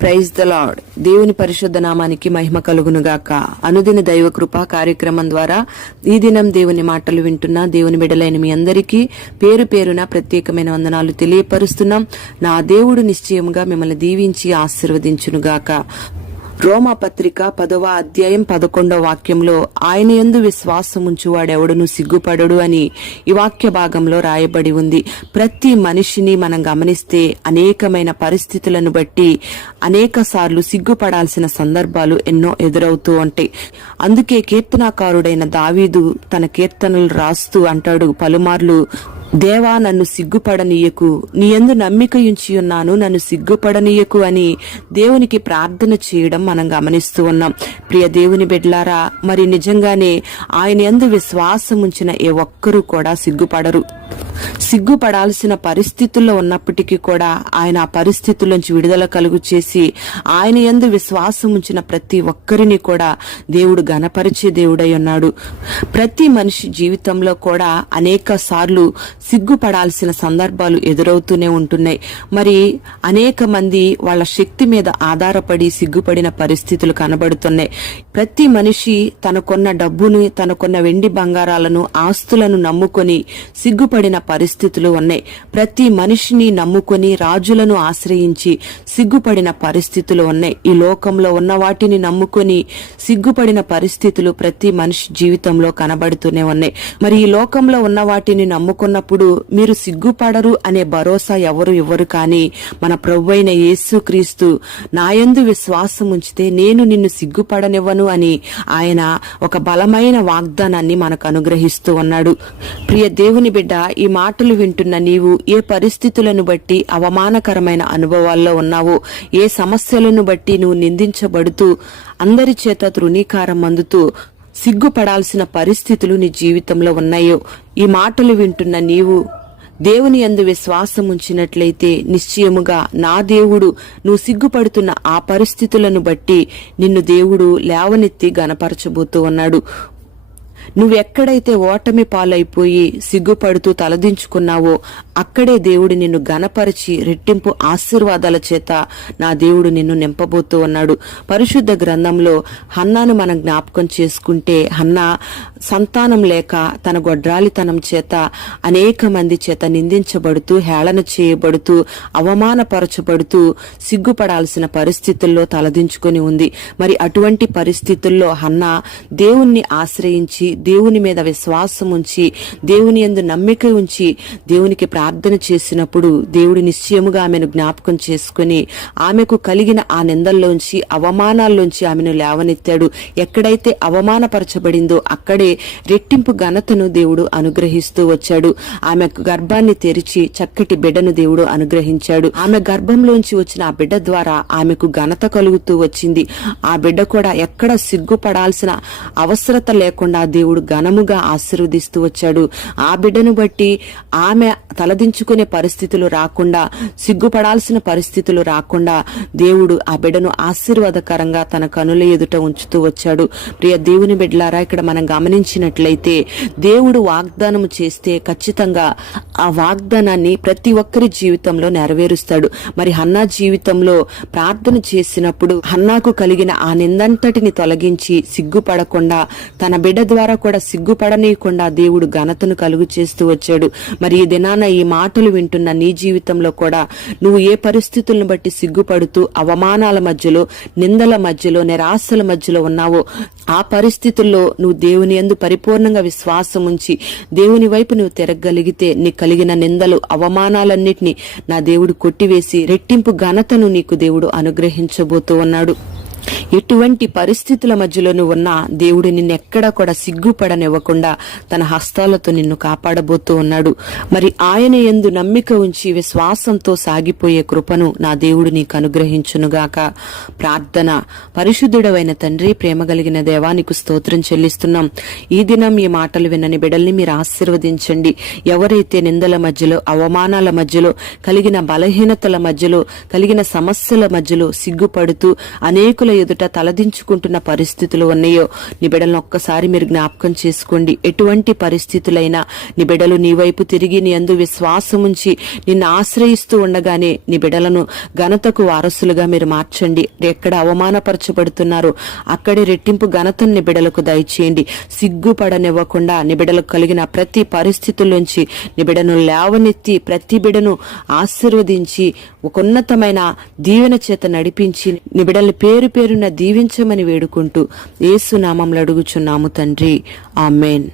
Praise the lord దేవుని పరిశుద్ధ నామానికి మహిమ కలుగునుగాక. అనుదిన దైవ కృప కార్యక్రమం ద్వారా ఈ దినం దేవుని మాటలు వింటున్న దేవుని బిడలైన మీ అందరికీ పేరు పేరున ప్రత్యేకమైన వందనాలు తెలియపరుస్తున్నాం. నా దేవుడు నిశ్చయముగా మిమ్మల్ని దీవించి ఆశీర్వదించునుగాక. రోమా పత్రిక పదవ అధ్యాయం పదకొండవ వాక్యంలో ఆయన యందు విశ్వాసముంచువాడెవడును సిగ్గుపడడు అని ఈ వాక్య భాగంలో రాయబడి ఉంది. ప్రతి మనిషిని మనం గమనిస్తే అనేకమైన పరిస్థితులను బట్టి అనేక సార్లు సిగ్గుపడాల్సిన సందర్భాలు ఎన్నో ఎదురవుతూ ఉంటాయి. అందుకే కీర్తనాకారుడైన దావీదు తన కీర్తనలు రాస్తూ అంటాడు. పలుమార్లు దేవా నన్ను సిగ్గుపడనీయకు. నీ యందు నమ్మిక ఉంచి ఉన్నాను నన్ను సిగ్గుపడనీయకు అని దేవునికి ప్రార్థన చేయడం మనం గమనిస్తూ ఉన్నాం. ప్రియ దేవుని బిడ్లారా మరి నిజంగానే ఆయన ఎందు విశ్వాసం ఉంచిన ఏ ఒక్కరూ కూడా సిగ్గుపడరు. సిగ్గుపడాల్సిన పరిస్థితుల్లో ఉన్నప్పటికీ కూడా ఆయన ఆ పరిస్థితుల్లోంచి విడుదల కలుగు చేసి ఆయన యందు విశ్వాసం ఉంచిన ప్రతి ఒక్కరిని కూడా దేవుడు గణపరిచే దేవుడై ఉన్నాడు. ప్రతి మనిషి జీవితంలో కూడా అనేక సార్లు సిగ్గుపడాల్సిన సందర్భాలు ఎదురవుతూనే ఉంటున్నాయి. మరి అనేక మంది వాళ్ళ శక్తి మీద ఆధారపడి సిగ్గుపడిన పరిస్థితులు కనబడుతున్నాయి. ప్రతి మనిషి తనకున్న డబ్బుని తనకున్న వెండి బంగారాలను ఆస్తులను నమ్ముకొని సిగ్గుపడిన పరిస్థితులు ఉన్నాయి. ప్రతి మనిషిని నమ్ముకొని రాజులను ఆశ్రయించి సిగ్గుపడిన పరిస్థితులు ఉన్నాయి. ఈ లోకంలో ఉన్న వాటిని నమ్ముకొని సిగ్గుపడిన పరిస్థితులు ప్రతి మనిషి జీవితంలో కనబడుతూనే ఉన్నాయి. మరి ఈ లోకంలో ఉన్న వాటిని నమ్ముకున్నప్పుడు మీరు సిగ్గుపడరు అనే భరోసా ఎవరు ఇవ్వరు కానీ మన ప్రభు అయిన యేసు క్రీస్తు నాయందు విశ్వాసం ఉంచితే నేను నిన్ను సిగ్గుపడనివ్వను అని ఆయన ఒక బలమైన వాగ్దానాన్ని మనకు అనుగ్రహిస్తూ ఉన్నాడు. ప్రియ దేవుని బిడ్డ ఈ మాటలు వింటున్న నీవు ఏ పరిస్థితులను బట్టి అవమానకరమైన అనుభవాల్లో ఉన్నావో? ఏ సమస్యలను బట్టి నువ్వు నిందించబడుతూ అందరి చేత తృణీకారం అందుతూ సిగ్గుపడాల్సిన పరిస్థితులు నీ జీవితంలో ఉన్నాయో? ఈ మాటలు వింటున్న నీవు దేవుని అందు విశ్వాసం ఉంచినట్లయితే నిశ్చయముగా నా దేవుడు నువ్వు సిగ్గుపడుతున్న ఆ పరిస్థితులను బట్టి నిన్ను దేవుడు లేవనెత్తి గనపరచబోతూ ఉన్నాడు. నువ్వెక్కడైతే ఓటమి పాలైపోయి సిగ్గుపడుతూ తలదించుకున్నావో అక్కడే దేవుడు నిన్ను గనపరిచి రెట్టింపు ఆశీర్వాదాల చేత నా దేవుడు నిన్ను నింపబోతూ ఉన్నాడు. పరిశుద్ధ గ్రంథంలో హన్నాను మనం జ్ఞాపకం చేసుకుంటే హన్నా సంతానం లేక తన గొడ్రాలితనం చేత అనేక మంది చేత నిందించబడుతూ హేళన చేయబడుతూ అవమానపరచబడుతూ సిగ్గుపడాల్సిన పరిస్థితుల్లో తలదించుకొని ఉంది. మరి అటువంటి పరిస్థితుల్లో హన్న దేవుణ్ణి ఆశ్రయించి దేవుని మీద విశ్వాసం ఉంచి దేవుని యందు నమ్మిక ఉంచి దేవునికి ప్రార్థన చేసినప్పుడు దేవుడు నిశ్చయముగా ఆమెను జ్ఞాపకం చేసుకుని ఆమెకు కలిగిన ఆ నిందల్లోంచి అవమానాల్లోంచి ఆమెను లేవనెత్తాడు. ఎక్కడైతే అవమానపరచబడిందో అక్కడే రెట్టింపు ఘనతను దేవుడు అనుగ్రహిస్తూ వచ్చాడు. ఆమె గర్భాన్ని తెరిచి చక్కటి బిడ్డను దేవుడు అనుగ్రహించాడు. ఆమె గర్భంలోంచి వచ్చిన ఆ బిడ్డ ద్వారా ఆమెకు ఘనత కలుగుతూ వచ్చింది. ఆ బిడ్డ కూడా ఎక్కడ సిగ్గుపడాల్సిన అవసరత లేకుండా దేవుడు ఘనముగా ఆశీర్వదిస్తూ వచ్చాడు. ఆ బిడ్డను బట్టి ఆమె తలదించుకునే పరిస్థితులు రాకుండా సిగ్గుపడాల్సిన పరిస్థితులు రాకుండా దేవుడు ఆ బిడ్డను ఆశీర్వాదకరంగా తన కనుల ఎదుట ఉంచుతూ వచ్చాడు. ప్రియ దేవుని బిడ్డలారా ఇక్కడ మనం గమనించినట్లయితే దేవుడు వాగ్దానం చేస్తే ఖచ్చితంగా ఆ వాగ్దానాన్ని ప్రతి ఒక్కరి జీవితంలో నెరవేరుస్తాడు. మరి హన్నా జీవితంలో ప్రార్థన చేసినప్పుడు హన్నాకు కలిగిన ఆ నిందంతటిని తొలగించి సిగ్గుపడకుండా తన బిడ్డ ద్వారా కూడా సిగ్గుపడనీయకుండా దేవుడు ఘనతను కలుగు చేస్తూ వచ్చాడు. మరి ఈ దినాన ఈ మాటలు వింటున్న నీ జీవితంలో కూడా నువ్వు ఏ పరిస్థితులను బట్టి సిగ్గుపడుతూ అవమానాల మధ్యలో నిందల మధ్యలో నిరాశల మధ్యలో ఉన్నావో ఆ పరిస్థితుల్లో నువ్వు దేవుని యందు పరిపూర్ణంగా విశ్వాసం ఉంచి దేవుని వైపు నువ్వు తిరగలిగితే నీకు కలిగిన నిందలు అవమానాలన్నిటినీ నా దేవుడు కొట్టివేసి రెట్టింపు ఘనతను నీకు దేవుడు అనుగ్రహించబోతూ ఉన్నాడు. ఎటువంటి పరిస్థితుల మధ్యలో నువ్వు ఉన్నా దేవుడు నిన్నెక్కడా కూడా సిగ్గుపడనివ్వకుండా తన హస్తాలతో నిన్ను కాపాడబోతూ ఉన్నాడు. మరి ఆయన ఎందు నమ్మిక ఉంచి విశ్వాసంతో సాగిపోయే కృపను నా దేవుడు నీకు అనుగ్రహించునుగాక ప్రార్థన. పరిశుద్ధుడవైన తండ్రి ప్రేమ కలిగిన దేవానికి స్తోత్రం చెల్లిస్తున్నాం. ఈ దినం ఈ మాటలు వినని బిడల్ని మీరు ఆశీర్వదించండి. ఎవరైతే నిందల మధ్యలో అవమానాల మధ్యలో కలిగిన బలహీనతల మధ్యలో కలిగిన సమస్యల మధ్యలో సిగ్గుపడుతూ అనేకుల ఎదుట తలదించుకుంటున్న పరిస్థితులు ఉన్నాయో నిబిడలను ఒక్కసారి మీరు జ్ఞాపకం చేసుకోండి. ఎటువంటి పరిస్థితులైనా నీ నీ వైపు తిరిగి నీ అందు విశ్వాసముంచి నిన్ను ఆశ్రయిస్తూ ఉండగానే నిబిడలను ఘనతకు వారసులుగా మీరు మార్చండి. ఎక్కడ అవమానపరచబడుతున్నారో అక్కడే రెట్టింపు ఘనతను నిబిడలకు దయచేయండి. సిగ్గుపడనివ్వకుండా నిబిడలకు కలిగిన ప్రతి పరిస్థితుల్లోంచి నిబిడను లేవనెత్తి ప్రతి బిడను ఆశీర్వదించి ఒక ఉన్నతమైన దీవెన చేత నడిపించి నిబిడల పేరు పేరున దీవించమని వేడుకుంటూ ఏసునామంలో అడుగుచున్నాము తండ్రి. ఆమెన్.